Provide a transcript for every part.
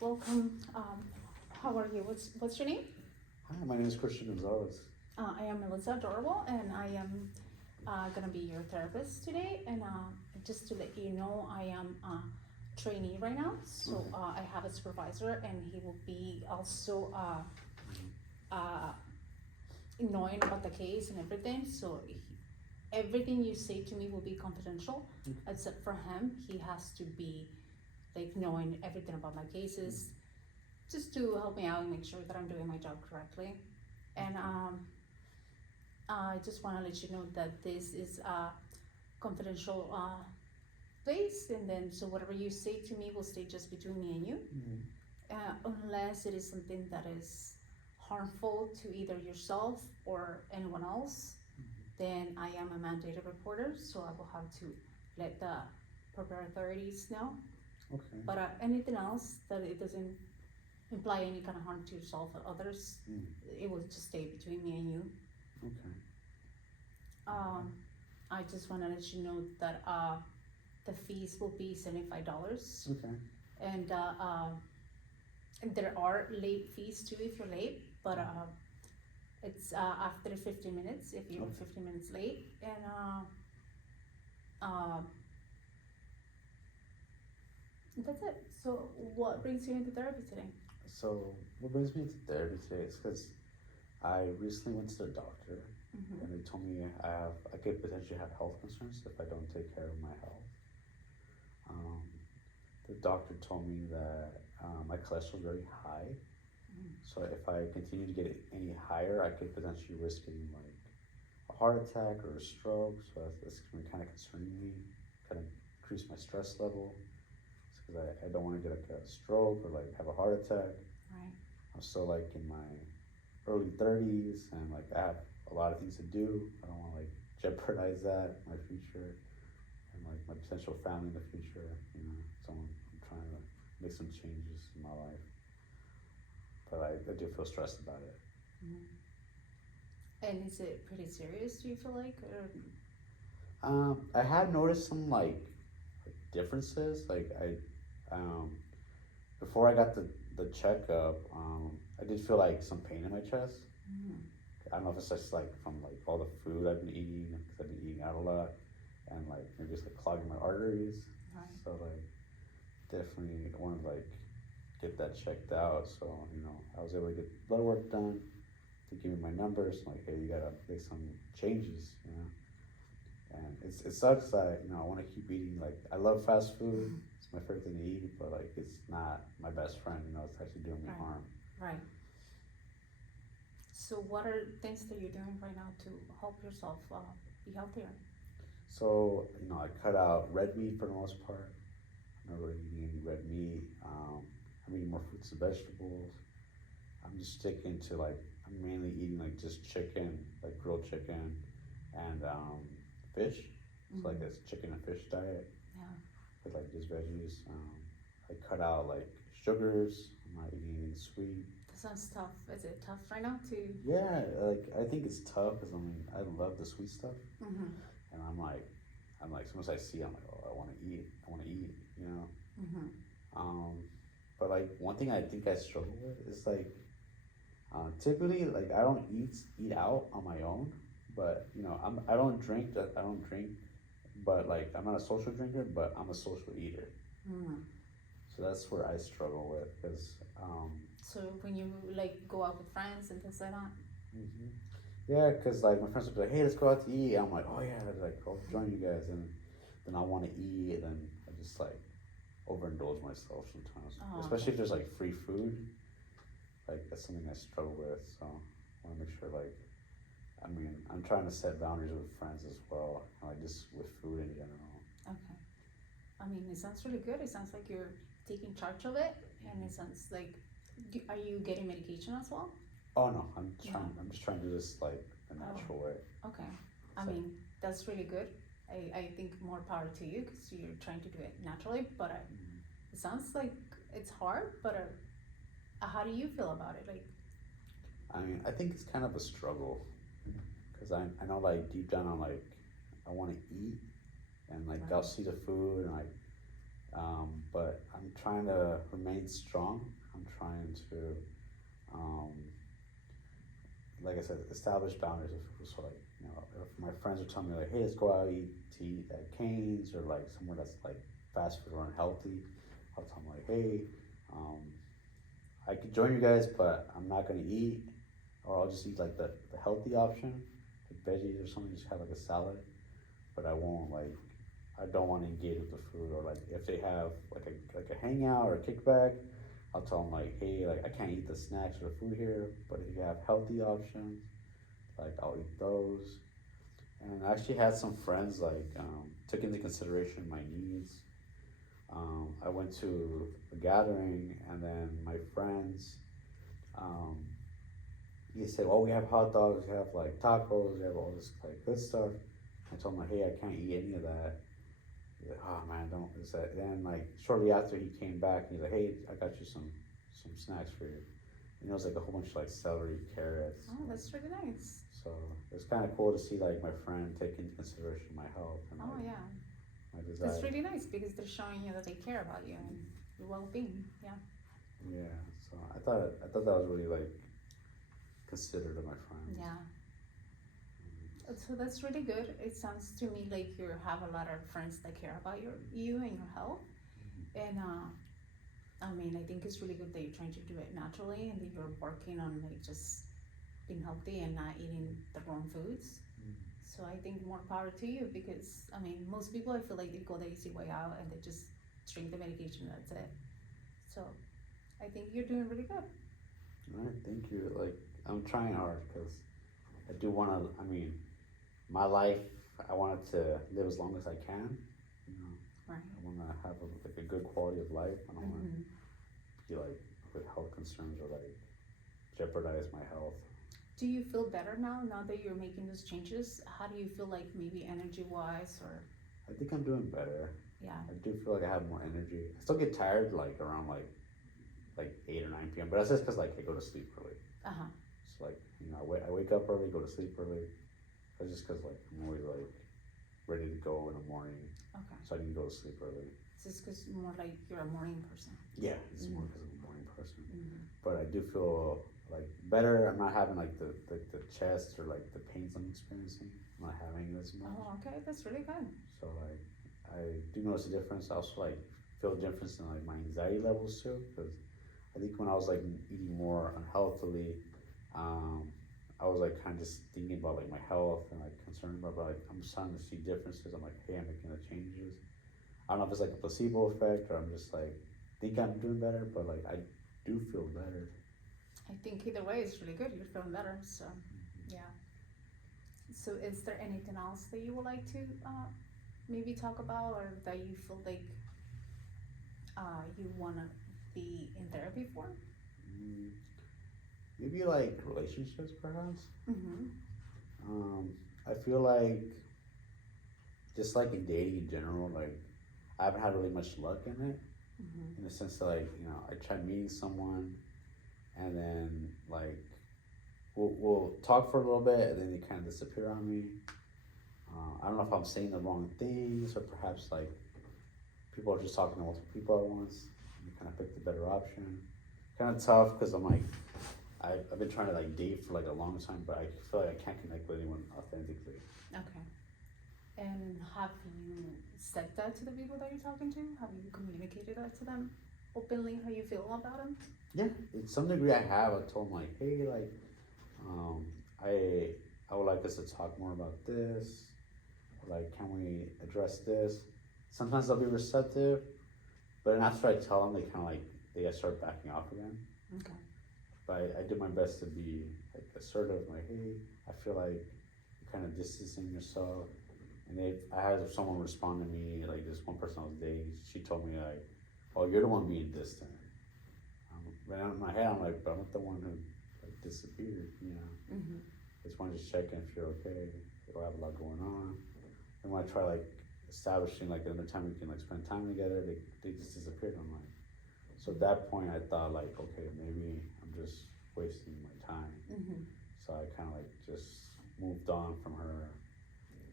Welcome. How are you? What's your name? Hi, my name is Christian Gonzalez. I am Melissa Adorable, and I am gonna be your therapist today. And just to let you know, I am a trainee right now, so I have a supervisor, and he will be also uh, knowing about the case and everything. So everything you say to me will be confidential, except for him. He has to be like knowing everything about my cases, just to help me out and make sure that I'm doing my job correctly. And I just want to let you know that this is a confidential place, and then so whatever you say to me will stay just between me and you, unless it is something that is harmful to either yourself or anyone else. Then I am a mandated reporter, so I will have to let the proper authorities know. Okay. But anything else that it doesn't imply any kind of harm to yourself or others, it will just stay between me and you. Okay. I just want to let you know that the fees will be $75, Okay. and there are late fees too if you're late, but it's after 15 minutes if you're 15 minutes late, and uh, that's it. So, what brings you into therapy today? So, what brings me to therapy today is because I recently went to the doctor Mm-hmm. and they told me I could potentially have health concerns if I don't take care of my health. The doctor told me that my cholesterol is very high, so if I continue to get it any higher, I could potentially risk getting like a heart attack or a stroke. So that's kind of concerning me, kind of increase my stress level. Because I don't want to get like a stroke or like have a heart attack. Right. I'm still like in my early 30s and like I have a lot of things to do. I don't want to like jeopardize that, my future, and like my potential family in the future. You know, so I'm trying to make some changes in my life, but I do feel stressed about it. And is it pretty serious, do you feel like? Or I have noticed some like differences. Like before I got the checkup, I did feel like some pain in my chest. I don't know if it's just like from like all the food I've been eating, because I've been eating out a lot, and like maybe it's like clogging my arteries. Right. So like definitely want to like get that checked out. So I was able to get blood work done to give me my numbers. Like, hey, you gotta make some changes. And it sucks that I want to keep eating. Like, I love fast food. It's my favorite thing to eat, but like it's not my best friend. It's actually doing me Right. harm. Right. So what are things that you're doing right now to help yourself be healthier? So I cut out red meat for the most part. I'm not really eating any red meat. I'm eating more fruits and vegetables. I'm just sticking to like I'm mainly eating like just chicken, like grilled chicken, and fish. So like it's chicken and fish diet. Yeah. With like just veggies. I cut out like sugars. I'm not eating anything sweet. That sounds tough. Is it tough right now to? Yeah, like I think it's tough because I love the sweet stuff, Mm-hmm. and I'm like, as soon as I see, I'm like, oh, I want to eat. I want to eat. Mm-hmm. But like one thing I think I struggle with is like, typically like I don't eat out on my own, but I don't drink. I don't drink, but like I'm not a social drinker, but I'm a social eater. Mm-hmm. So that's where I struggle with because. So when you like go out with friends and things like that. Yeah, because like my friends would be like, "Hey, let's go out to eat." I'm like, "Oh yeah," like I'll join you guys, and then I want to eat, and then I just like overindulge myself sometimes, Oh, especially if there's like free food. Like that's something I struggle with, so I want to make sure I'm trying to set boundaries with friends as well, like just with food in general. Okay. I mean, it sounds really good. It sounds like you're taking charge of it, and it sounds like, are you getting medication as well? Oh no, I'm Yeah. trying. I'm just trying to do this like the natural way. Okay. I So- mean, that's really good. I think more power to you because you're trying to do it naturally, but it sounds like it's hard, but how do you feel about it? Like, I mean, I think it's kind of a struggle because I know like deep down I'm like I want to eat and like I'll see the food and But I'm trying to remain strong. I'm trying to, um, like I said, establish boundaries with people. So like, if my friends are telling me like, hey, let's go out to eat at Cane's or like somewhere that's like fast food or unhealthy, I'll tell them like, hey, um, I could join you guys, but I'm not gonna eat, or I'll just eat like the healthy option, like veggies or something, just have like a salad. But I won't like, I don't want to engage with the food, or like if they have like a hangout or a kickback, I'll tell them like, hey, like I can't eat the snacks or the food here, but if you have healthy options, like I'll eat those. And I actually had some friends like took into consideration my needs. I went to a gathering, and then my friends, um, he said, "Oh, we have hot dogs, we have like tacos, we have all this like good stuff." I told him like, "Hey, I can't eat any of that." He's like, "Oh man, don't." It's that. Then like shortly after he came back, he's like, "Hey, I got you some snacks for you." And it was like a whole bunch of like celery, carrots. Oh, that's really nice. So it's kind of cool to see like my friend take into consideration my health and Oh like yeah, my that's desire. really nice because they're showing you that they care about you and your well-being. Yeah. Yeah. So I thought that was really like considerate of my friends. Yeah. So that's really good. It sounds to me like you have a lot of friends that care about you and your health. And I mean, I think it's really good that you're trying to do it naturally and that you're working on like just being healthy and not eating the wrong foods. So I think more power to you because I mean, most people I feel like they go the easy way out and they just drink the medication. That's it. So I think you're doing really good. All right, thank you. Like I'm trying hard because I do want to. I mean, my life, I want it to live as long as I can. You know, Right. I want to have like a good quality of life. I don't want Mm-hmm. to be like with health concerns or like jeopardize my health. Do you feel better now that you're making those changes? How do you feel like maybe energy wise or I think I'm doing better. yeah? I do feel like I have more energy. I still get tired like around like 8 or 9 p.m. But that's just because like I go to sleep early. Uh huh. It's like I wake up early, go to sleep early. That's just because like I'm always like ready to go in the morning, Okay. so I can go to sleep early. It's just because more like you're a morning person. Yeah, it's more because I'm a morning person. Mm-hmm. But I do feel like better. I'm not having like the chest or like the pains I'm experiencing. I'm not having this much. Oh, okay. That's really good. So like I do notice a difference. I also like feel a difference in like my anxiety levels too. Because I think when I was like eating more unhealthily, I was like kind of just thinking about like my health and like concerned about, but like I'm starting to see differences. I'm like, hey, I'm making the changes. I don't know if it's like a placebo effect or I'm just like think I'm doing better, but like I do feel better. I think either way is really good. You're feeling better. So yeah. So is there anything else that you would like to maybe talk about or that you feel like you wanna be in therapy for? Mm, maybe like relationships, perhaps. Mm-hmm. I feel like just like in dating in general, like I haven't had really much luck in it, Mm-hmm. in the sense that like I tried meeting someone, and then like we'll talk for a little bit, and then they kind of disappear on me. I don't know if I'm saying the wrong things, or perhaps like people are just talking to multiple people at once. And you kind of pick the better option. Kind of tough because I'm like I've been trying to like date for like a long time, but I feel like I can't connect with anyone authentically. Okay. And have you said that to the people that you're talking to? Have you communicated that to them openly? How you feel about them? Yeah, in some degree I have. I told them like, hey, like, I would like us to talk more about this. Like, can we address this? Sometimes they'll be receptive, but then after I tell them, they kind of like they start backing off again. Okay. But I do my best to be like assertive. Like, hey, I feel like you're kind of distancing yourself. And I had someone respond to me, like this one person I was dating. She told me like, "Oh, you're the one being distant." But in my head, I'm like, "But I'm not the one who like disappeared." Mm-hmm. I just wanted to check in if you're okay. We have a lot going on. And when I try like establishing like another time we can like spend time together, they just disappeared. I'm like, so at that point, I thought like, okay, maybe I'm just wasting my time. Mm-hmm. So I kind of like just moved on from her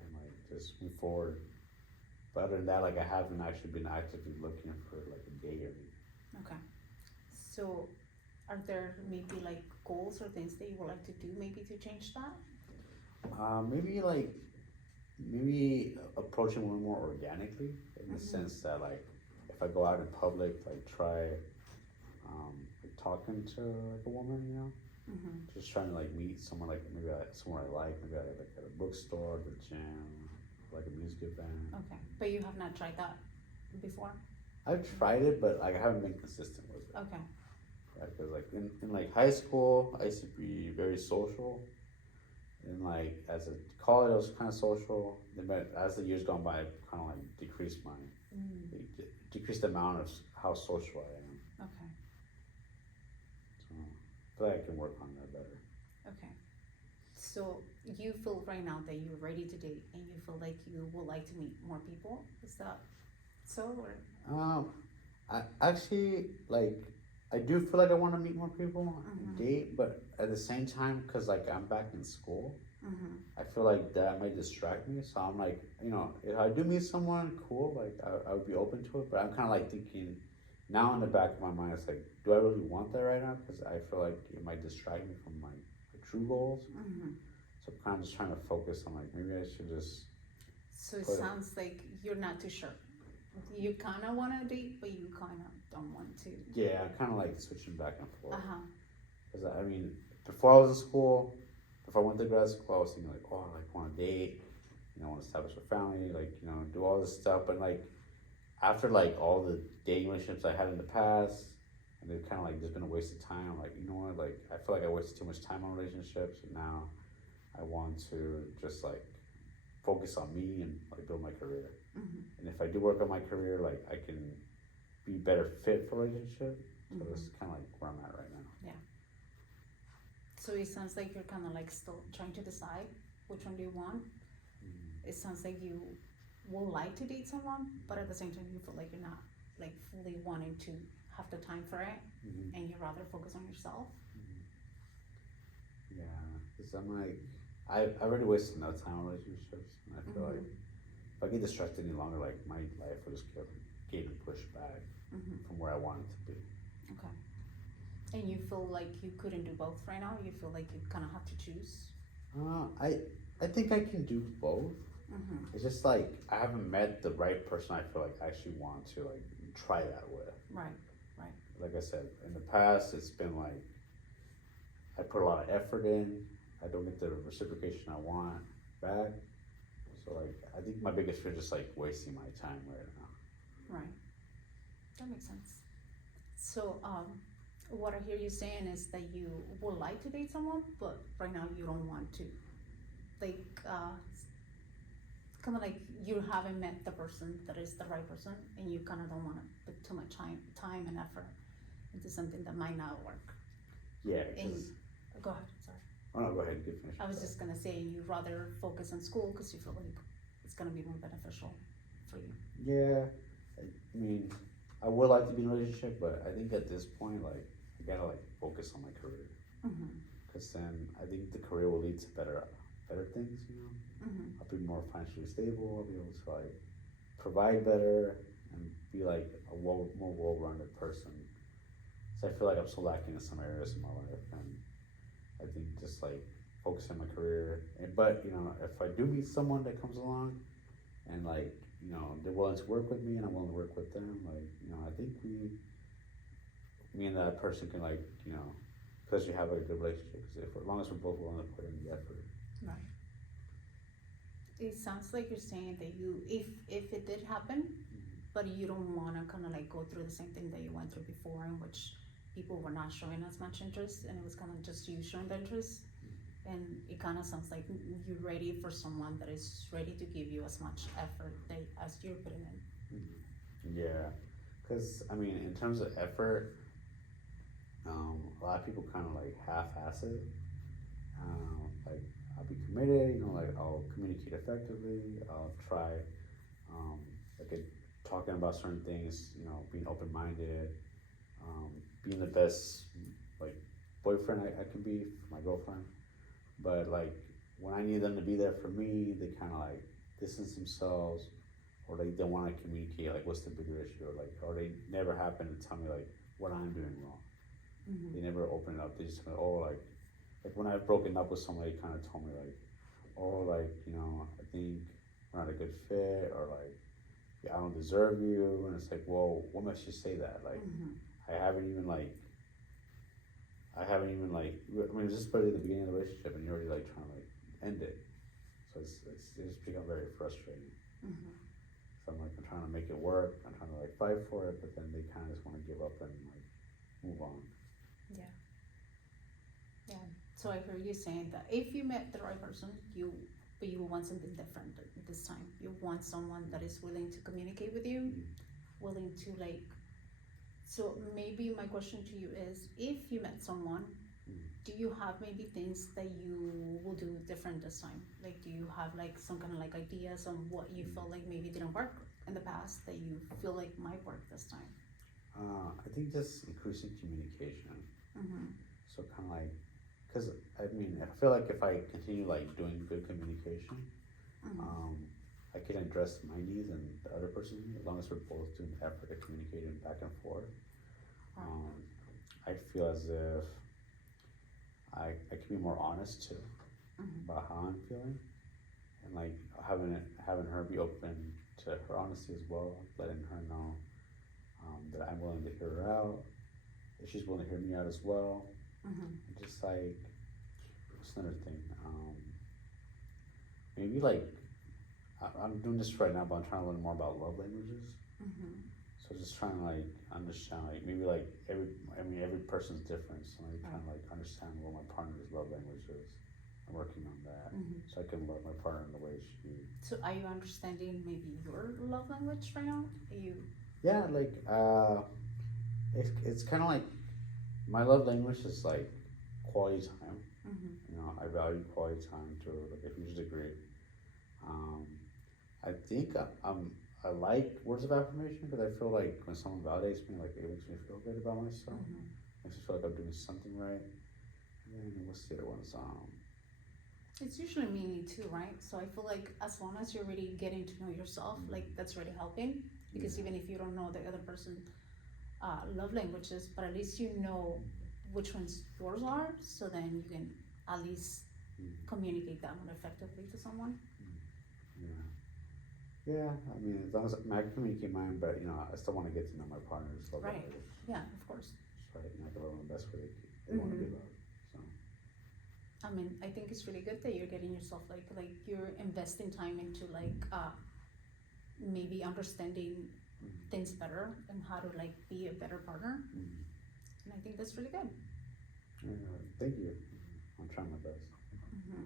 and like just moved forward. But other than that, like I haven't actually been actively looking for like a date or anything. Okay. So, are there maybe like goals or things that you would like to do maybe to change that? Maybe like maybe approaching women more organically in the Mhm. sense that like if I go out in public, like try like talking to like a woman, you know, Mm-hmm. just trying to like meet someone like maybe somewhere I like, maybe like at a bookstore, the gym, like a music event. Okay. But you have not tried that before? I've tried it, but like, I haven't been consistent with it. Okay. Yeah, because like in like high school, I used to be very social. And like as a college, I was kind of social. Then, but as the years gone by, I've kind of like decreased my decreased the amount of how social I am. Okay. So I feel like I can work on that better. Okay. So you feel right now that you're ready to date and you feel like you would like to meet more people? Is that so or? I actually like. I do feel like I want to meet more people Mhm. and date, but at the same time, cause like I'm back in school, Mm-hmm. I feel like that might distract me. So I'm like, you know, if I do meet someone, cool, like I would be open to it. But I'm kind of like thinking now in the back of my mind, it's like, do I really want that right now? Because I feel like it might distract me from my true goals. Mm-hmm. So I'm kind of just trying to focus on like maybe I should just So it put it. sounds like you're not too sure. You kind of want to date, but you kind of don't want to. Yeah, I'm kind of like switching back and forth. Uh-huh. Because I mean, before I was in school, before I went to grad school, I was thinking like, oh, I like want to date, you know, want to establish a family, like you know, do all this stuff. But like after like all the dating relationships I had in the past, and they've kind of like just been a waste of time. I'm like, you know what? Like I feel like I wasted too much time on relationships, and now I want to just like focus on me and like build my career. Mm-hmm. And if I do work on my career, like I can be better fit for a relationship. So Mhm. that's kind of like where I'm at right now. So it sounds like you're kind of like still trying to decide which one do you want. It sounds like you will like to date someone, but at the same time you feel like you're not like fully wanting to have the time for it, Mm-hmm. and you'd rather focus on yourself. Yeah, because I'm like, I already wasted enough time on relationships, and I feel Mhm. like if I get distracted any longer, like my life will just get getting pushed back Mm-hmm. from where I want it to be. Okay. And you feel like you couldn't do both right now? You feel like you kind of have to choose? I think I can do both. Mm-hmm. It's just like I haven't met the right person. I feel like I actually want to like try that with. Right. Like I said, in the past, it's been like I put a lot of effort in. I don't get the reciprocation I want back. So like I think my biggest fear is just like wasting my time right now. Right. That makes sense. So, what I hear you saying is that you would like to date someone, but right now you don't want to. Like, kind of like you haven't met the person that is the right person, and you kind of don't want to put too much time and effort into something that might not work. Yeah. And 'Cause- go ahead. Sorry. oh no, go ahead. Get finished. I was just gonna say you'd rather focus on school because you feel like it's gonna be more beneficial for you. Yeah, I mean, I would like to be in a relationship, but I think at this point, like, I gotta like focus on my career, Mm-hmm. cause then I think the career will lead to better things. You know, Mm-hmm. I'll be more financially stable. I'll be able to like provide better and be like a more well-rounded person. So I feel like I'm still lacking in some areas in my life, and I think just like focusing on my career. But you know, if I do meet someone that comes along, and like you know they're willing to work with me, and I'm willing to work with them, like you know, I think me and that person can like you know, because you have a good relationship. Cause if as long as we're both willing to put in the effort. Right. It sounds like you're saying that you, if it did happen, but you don't wanna kinda like go through the same thing that you went through before, in which people were not showing as much interest, and it was kinda just you showing the interest. And it kinda sounds like you're ready for someone that is ready to give you as much effort as you're putting in. Yeah, because I mean, in terms of effort, a lot of people kind of like half-ass it. Like I'll be committed, you know, like I'll communicate effectively. I'll try, like talking about certain things, you know, being open-minded, being the best like boyfriend I can be for my girlfriend. But like when I need them to be there for me, they kind of like distance themselves, or they don't want to communicate like what's the bigger issue, or they never happen to tell me like what I'm doing wrong. Mhm. They never open it up. They just like when I've broken up with somebody, kind of told me like, oh, like, I think we're not a good fit, or like, yeah, I don't deserve you, and it's like, well, what makes you say that? Like, Mhm. I haven't even like, I mean, it's just barely the beginning of the relationship, and you're already like trying to like end it. So it's just become very frustrating. Mhm. So I'm trying to make it work. I'm trying to like fight for it, but then they kind of just want to give up and like move on. Yeah. So I heard you saying that if you met the right person, but you want something different this time. You want someone that is willing to communicate with you, willing to like. So maybe my question to you is, if you met someone, do you have maybe things that you will do different this time? Like, do you have like some kind of like ideas on what you felt like maybe didn't work in the past that you feel like might work this time? I think just increasing communication. Mm-hmm. So kind of like, cause I mean, I feel like if I continue like doing good communication, Mm-hmm. I can address my needs and the other person's needs as long as we're both doing the effort of communicating back and forth. Right. I feel as if I can be more honest too Mm-hmm. about how I'm feeling, and like having her be open to her honesty as well, letting her know that I'm willing to hear her out, that she's willing to hear me out as well. Mm-hmm. And just like, what's another thing? Maybe like I'm doing this right now, but I'm trying to learn more about love languages. Mm-hmm. So just trying to like understand, like maybe like every person's different. So I'm trying to like understand what my partner's love language is. I'm working on that, Mm-hmm. so I can love my partner in the way she. So are you understanding maybe your love language right now? Are you? Yeah, like it's kind of like my love language is like quality time. Mm-hmm. I value quality time to like a huge degree. Um, I think I like words of affirmation because I feel like when someone validates me, like it makes me feel good about myself. Mm-hmm. Makes me feel like I'm doing something right. And then what's the other ones? It's usually meaning too, right? So I feel like as long as you're really getting to know yourself, like that's really helping. Because Yeah. even if you don't know the other person love languages, but at least you know which ones yours are, so then you can at least communicate that more effectively to someone. Yeah. Yeah, I mean, as long as I can communicate mine, but I still want to get to know my partner's love Right. language. Yeah, of course. So I can love them the best way they want to be loved. So. I mean, I think it's really good that you're getting yourself like you're investing time into like maybe understanding things better and how to like be a better partner. And I think that's really good. Thank you. I'm trying my best. Mm-hmm.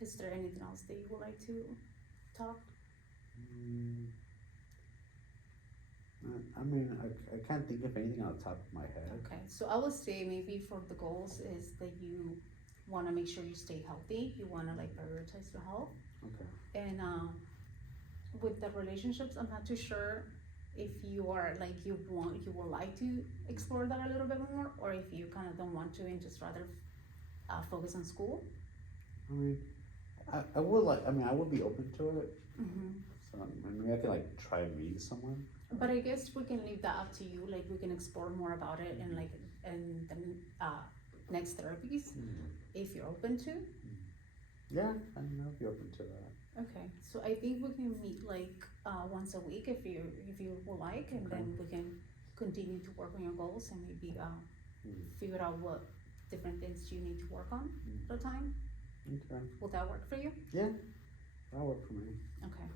Is there anything else that you would like to talk? I mean, I can't think of anything on the top of my head. Okay, so I would say maybe for the goals is that you want to make sure you stay healthy. You want to like prioritize your health. Okay. And with the relationships, I'm not too sure if you are like you would like to explore that a little bit more, or if you kind of don't want to and just rather focus on school. I mean, I would like. I mean, I would be open to it. Mm-hmm. So maybe I can like try meeting someone. But I guess we can leave that up to you. Like we can explore more about it and like and then next therapies if you're open to. Yeah, I mean, I'll be open to that. Okay, so I think we can meet like once a week if you would like, and Okay. then we can continue to work on your goals and maybe figure out what different things you need to work on at a time. Okay. Will that work for you? Yeah, that'll work for me. Okay.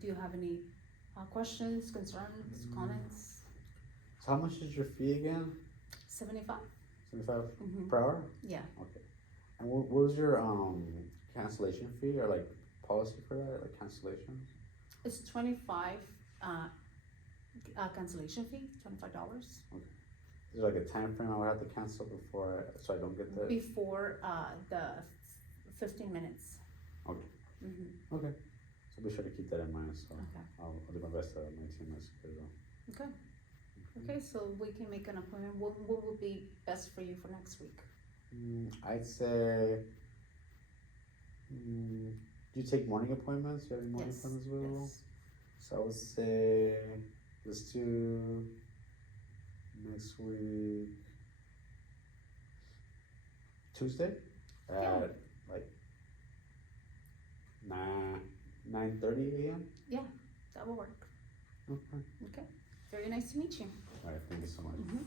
Do you have any questions, concerns, comments? So how much is your fee again? 75? 75 Mm-hmm. per hour? Yeah. Okay. And what was your cancellation fee or like policy for that, like cancellations? It's 25 cancellation fee, $25 Is there like a time frame I would have to cancel before so I don't get that? before the 15 minutes. Okay. Mm-hmm. Okay. So be sure to keep that in mind. So Okay. I'll do my best to maintain my schedule. Okay. Okay, so we can make an appointment. What would be best for you for next week? I'd say Do you take morning appointments? Do you have any morning Yes, appointments available? yes. So I would say let's do next week Tuesday at Yeah. like 9:30 a.m. That will work. Okay. Okay. Very nice to meet you. All right. Thank you so much. Mhm.